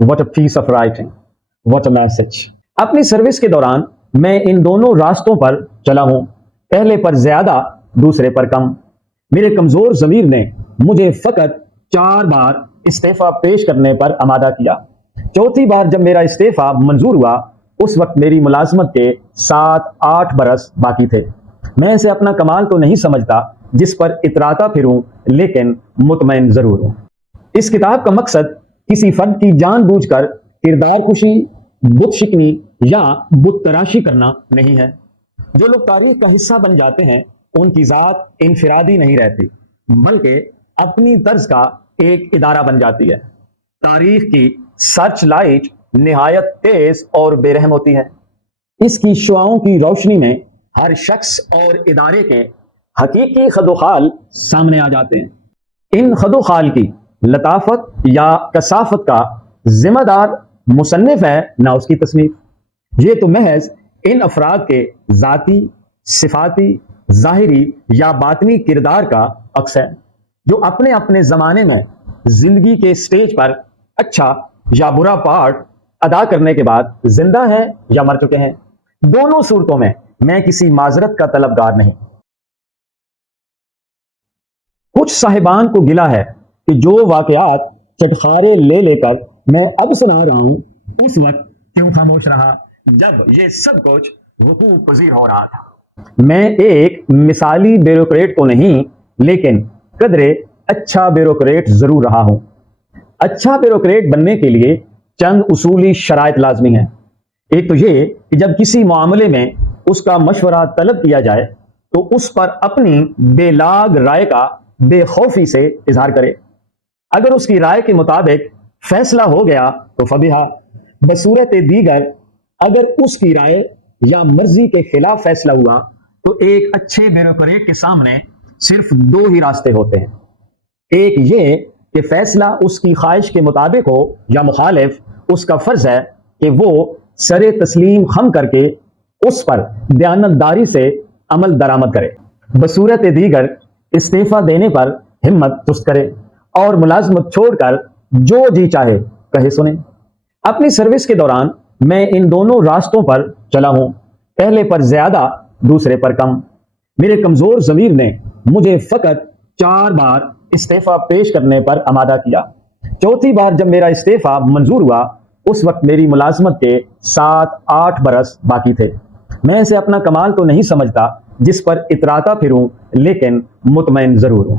What a piece of writing. What a message. अपनी service के दौरान मैं इन दोनों रास्तों पर चला हूं, पहले पर ज्यादा, दूसरे पर कम। मेरे कमजोर ज़मीर ने मुझे फकत 4 बार इस्तीफा पेश करने पर आमादा किया। चौथी बार जब मेरा इस्तीफा मंजूर हुआ, उस वक्त मेरी मुलाजमत के 7-8 बरस बाकी थे। मैं इसे अपना कमाल तो नहीं समझता जिस पर इतराता फिरूं, लेकिन मुतमईन जरूर हूं। इस किताब का मकसद किसी फर्द की जानबूझकर किरदार कुशी, बुत शिकनी या बुत तराशी करना नहीं है। जो लोग तारीख का हिस्सा बन जाते हैं, उनकी जात इनफिरादी नहीं रहती, बल्कि अपनी तर्ज का एक इदारा बन जाती है। तारीख की सर्च लाइट निहायत तेज और बेरहम होती है। इसकी शुआओं की रोशनी में हर शख्स और इदारे के हकीकी खदोखाल सामने आ जाते हैं। इन खदोखाल की लताफत या कसाफत का जिम्मेदार मुसन्निफ है, ना उसकी तसनीफ। ये तो महज इन अफराद के जाती, सिफाती, जाहिरी या बातनी किरदार का अक्स है, जो अपने अपने ज़माने में जिंदगी के स्टेज पर अच्छा या बुरा पार्ट अदा करने के बाद जिंदा हैं या मर चुके हैं। दोनों सूरतों में मैं किसी माजरत का तलबगार नहीं। कुछ साहिबान को गिला है कि जो वाकयात चटखारे ले लेकर मैं अब सुना रहा हूं, उस वक्त क्यों खामोश रहा जब ये सब कुछ वकूअ पजीर हो रहा था। मैं एक मिसाली ब्यूरोक्रेट तो नहीं, लेकिन कदरे अच्छा ब्यूरोक्रेट जरूर रहा हूं। अच्छा ब्यूरोक्रेट बनने के लिए चंद उसूली शराइत लाजमी हैं। एक तो ये कि जब किसी मामले में उसका मशवरा तलब किया जाए, तो उस पर अपनी बेलाग राय का बेखौफी से इजहार करे। अगर उसकी राय के मुताबिक फैसला हो गया तो फबिहा, बसूरत दीगर अगर उसकी राय या मर्जी के खिलाफ फैसला हुआ, तो एक अच्छे ब्यूरोक्रेट के सामने सिर्फ 2 ही रास्ते होते हैं। एक ये कि फैसला उसकी ख्वाहिश के मुताबिक हो या मुखालिफ, उसका फर्ज है कि वो सरे तस्लीम खम करके उस पर दयानतदारी से अमल दरामद करे। बसूरत दीगर इस्तीफा देने पर हिम्मत तुस्त करे और मुलाजमत छोड़कर जो जी चाहे कहे सुने। अपनी सर्विस के दौरान मैं इन दोनों रास्तों पर चला हूं, पहले पर ज्यादा, दूसरे पर कम। मेरे कमजोर ज़मीर ने मुझे फकत 4 बार इस्तीफा पेश करने पर आमादा किया। चौथी बार जब मेरा इस्तीफा मंजूर हुआ, उस वक्त मेरी मुलाजमत के 7-8 बरस बाकी थे। मैं इसे अपना कमाल तो नहीं समझता जिस पर इतराता फिरूं, लेकिन मुतमईन जरूर हूं।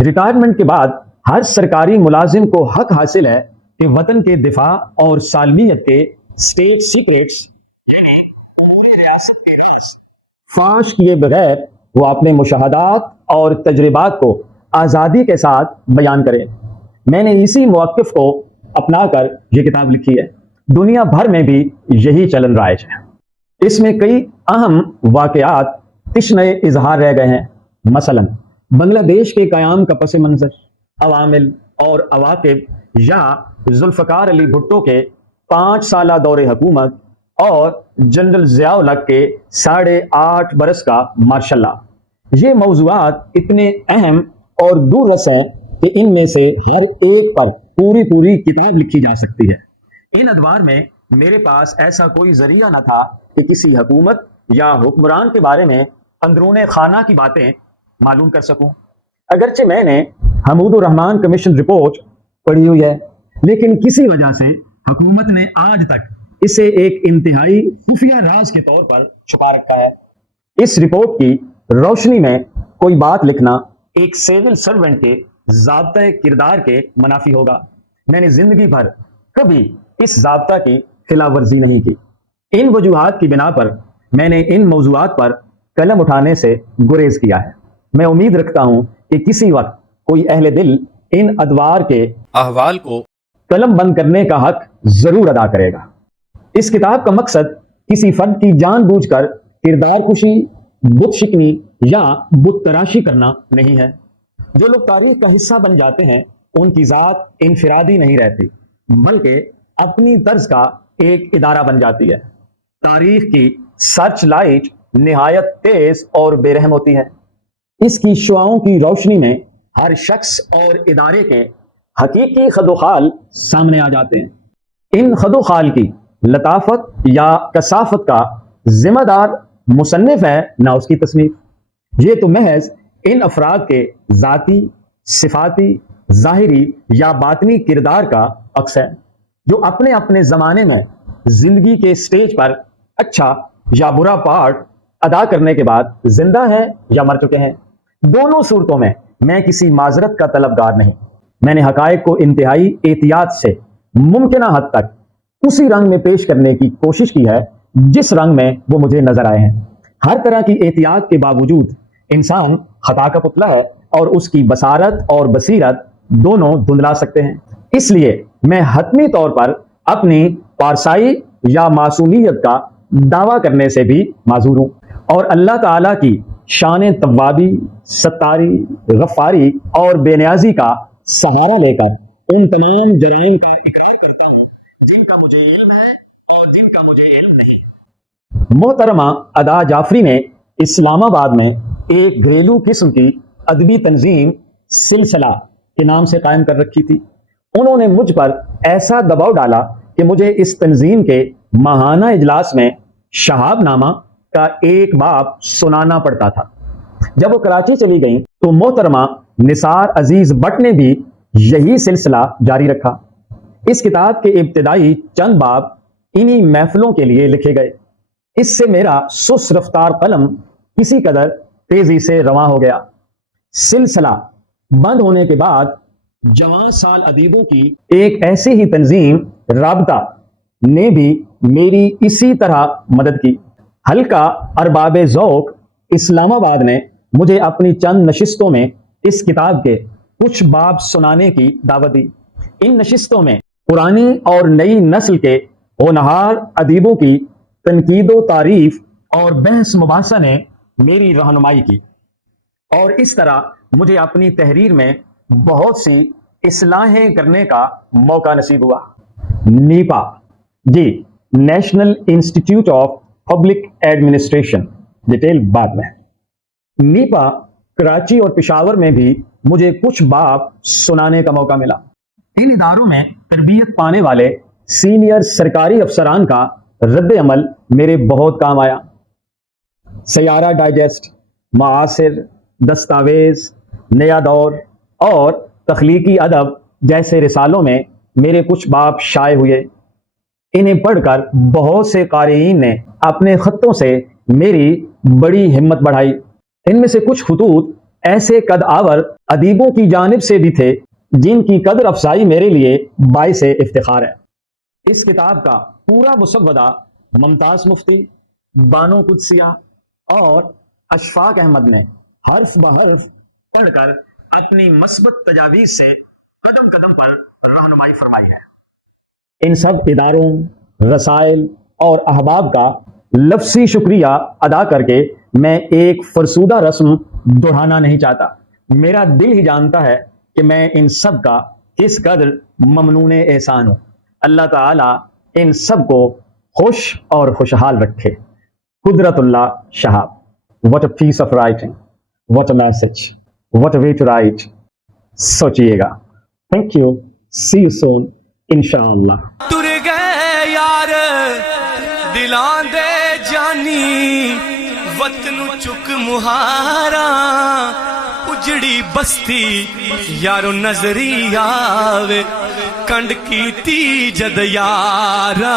रिटायरमेंट के बाद हर सरकारी मुलाजिम को हक हासिल है कि वतन के दिफा और सालमियत के स्टेट सीक्रेट्स यानी पूरी रियासत के राज फाश किए बगैर वो अपने मुशाहदात और तजर्बात को आज़ादी के साथ बयान करे। मैंने इसी मौक़िफ़ को अपनाकर ये किताब लिखी है। दुनिया भर में भी यही चलन राइज है। इसमें कई अहम वाक़यात तिश्ने इजहार रह गए हैं। मसलन बांग्लादेश के क़याम का पस मंज़र, अवामिल और अवाक़िब, या जुल्फ़कार अली भुट्टो के 5 साला दौरे हुकूमत और जनरल ज़िया-उल हक़ के 8.5 बरस का मार्शल। ये मौज़ूआत इतने अहम और दूररस हैं कि इनमें से हर एक पर पूरी किताब लिखी जा सकती है। इन अदवार में मेरे पास ऐसा कोई जरिया न था कि किसी हुकूमत या हुक्मरान के बारे में अंदरूने खाना की बातें मालूम कर सकूं। अगरचे मैंने हमीदुर रहमान कमीशन रिपोर्ट पढ़ी हुई है, लेकिन किसी वजह से हुकूमत ने आज तक इसे एक इंतहाई खुफिया राज के तौर पर छुपा रखा है। इस रिपोर्ट की रोशनी में कोई बात लिखना एक सिविल सर्वेंट के ज़ाब्ता किरदार के मुनाफी होगा। मैंने जिंदगी भर कभी इस ज़ाब्ता की खिलाफ वर्जी नहीं की। इन वजूहात की बिना पर मैंने इन मौज़ूआत पर कलम उठाने से गुरेज किया है। मैं उम्मीद रखता हूं कि किसी वक्त कोई अहले दिल इन अदवार के अहवाल को कलम बंद करने का हक जरूर अदा करेगा। इस किताब का मकसद किसी फर्द की जानबूझकर किरदार कुशी, बुत शिकनी या बुत तराशी करना नहीं है। जो लोग तारीख का हिस्सा बन जाते हैं, उनकी जात इनफिरादी नहीं रहती, बल्कि अपनी तर्ज का एक इदारा बन जाती है। तारीख की सर्च लाइट निहायत तेज और बेरहम होती है। इसकी शुआओं की रोशनी में हर शख्स और इदारे के حقیقی خد و خال سامنے آ جاتے ہیں۔ ان خد و خال کی لطافت یا کثافت کا ذمہ دار مصنف ہے نہ اس کی تصنیف۔ یہ تو محض ان افراد کے ذاتی، صفاتی، ظاہری یا باطنی کردار کا عکس ہے جو اپنے اپنے زمانے میں زندگی کے سٹیج پر اچھا یا برا پارٹ ادا کرنے کے بعد زندہ ہیں یا مر چکے ہیں۔ دونوں صورتوں میں میں کسی معذرت کا طلبگار نہیں۔ میں نے حقائق کو انتہائی احتیاط سے ممکنہ حد تک اسی رنگ میں پیش کرنے کی کوشش کی ہے جس رنگ میں وہ مجھے نظر آئے ہیں۔ ہر طرح کی احتیاط کے باوجود انسان خطا کا پتلا ہے اور اس کی بصارت اور بصیرت دونوں دھندلا سکتے ہیں۔ اس لیے میں حتمی طور پر اپنی پارسائی یا معصومیت کا دعویٰ کرنے سے بھی معذور ہوں، اور اللہ تعالیٰ کی شان توابی، ستاری، غفاری اور بے نیازی کا سہارا لے کر ان تمام جرائم کا اقرار کرتا ہوں جن کا مجھے علم ہے اور جن کا مجھے علم نہیں۔ محترمہ ادا جعفری نے اسلام آباد میں ایک گھریلو قسم کی ادبی تنظیم سلسلہ کے نام سے قائم کر رکھی تھی۔ انہوں نے مجھ پر ایسا دباؤ ڈالا کہ مجھے اس تنظیم کے ماہانہ اجلاس میں شہاب نامہ کا ایک باب سنانا پڑتا تھا۔ جب وہ کراچی چلی گئیں تو محترمہ نثار عزیز بٹ نے بھی یہی سلسلہ جاری رکھا۔ اس کتاب کے ابتدائی چند باب انہی محفلوں کے لیے لکھے گئے۔ اس سے میرا سست رفتار قلم کسی قدر تیزی سے رواں ہو گیا۔ سلسلہ بند ہونے کے بعد جوان سال ادیبوں کی ایک ایسی ہی تنظیم رابطہ نے بھی میری اسی طرح مدد کی۔ حلقہ ارباب ذوق اسلام آباد نے مجھے اپنی چند نشستوں میں اس کتاب کے کچھ باب سنانے کی دعوت دی۔ ان نشستوں میں پرانی اور نئی نسل کے ہونہار ادیبوں کی تنقید و تعریف اور بحث مباحثہ نے میری رہنمائی کی، اور اس طرح مجھے اپنی تحریر میں بہت سی اصلاحیں کرنے کا موقع نصیب ہوا۔ نیپا، جی national institute of public administration, detail بعد میں۔ نیپا، کراچی اور پشاور میں بھی مجھے کچھ باب سنانے کا موقع ملا۔ ان اداروں میں تربیت پانے والے سینئر سرکاری افسران کا رد عمل میرے بہت کام آیا۔ سیارہ ڈائجسٹ، معاصر، دستاویز، نیا دور اور تخلیقی ادب جیسے رسالوں میں میرے کچھ باب شائع ہوئے۔ انہیں پڑھ کر بہت سے قارئین نے اپنے خطوں سے میری بڑی ہمت بڑھائی۔ ان میں سے کچھ خطوط ایسے قد آور ادیبوں کی جانب سے بھی تھے جن کی قدر افزائی میرے لیے باعث افتخار ہے۔ اس کتاب کا پورا مسودہ ممتاز مفتی، بانو قدسیہ اور اشفاق احمد نے حرف بحرف پڑھ کر اپنی مثبت تجاویز سے قدم قدم پر رہنمائی فرمائی ہے۔ ان سب اداروں، رسائل اور احباب کا لفظی شکریہ ادا کر کے میں ایک فرسودہ رسم دہرانا نہیں چاہتا۔ میرا دل ہی جانتا ہے کہ میں ان سب کا کس قدر ممنون احسان ہوں۔ اللہ تعالیٰ ان سب کو خوش اور خوشحال رکھے۔ قدرت اللہ شہاب۔ What a piece of writing. What a message. What a way to write. سوچئے گا۔ Thank you. See you soon. انشاءاللہ۔ تر گئے یار دلاں دے جانی، وطن چک مہارا اجڑی بستی یارو نظری آوے کنڈ کیتی جد یاراں۔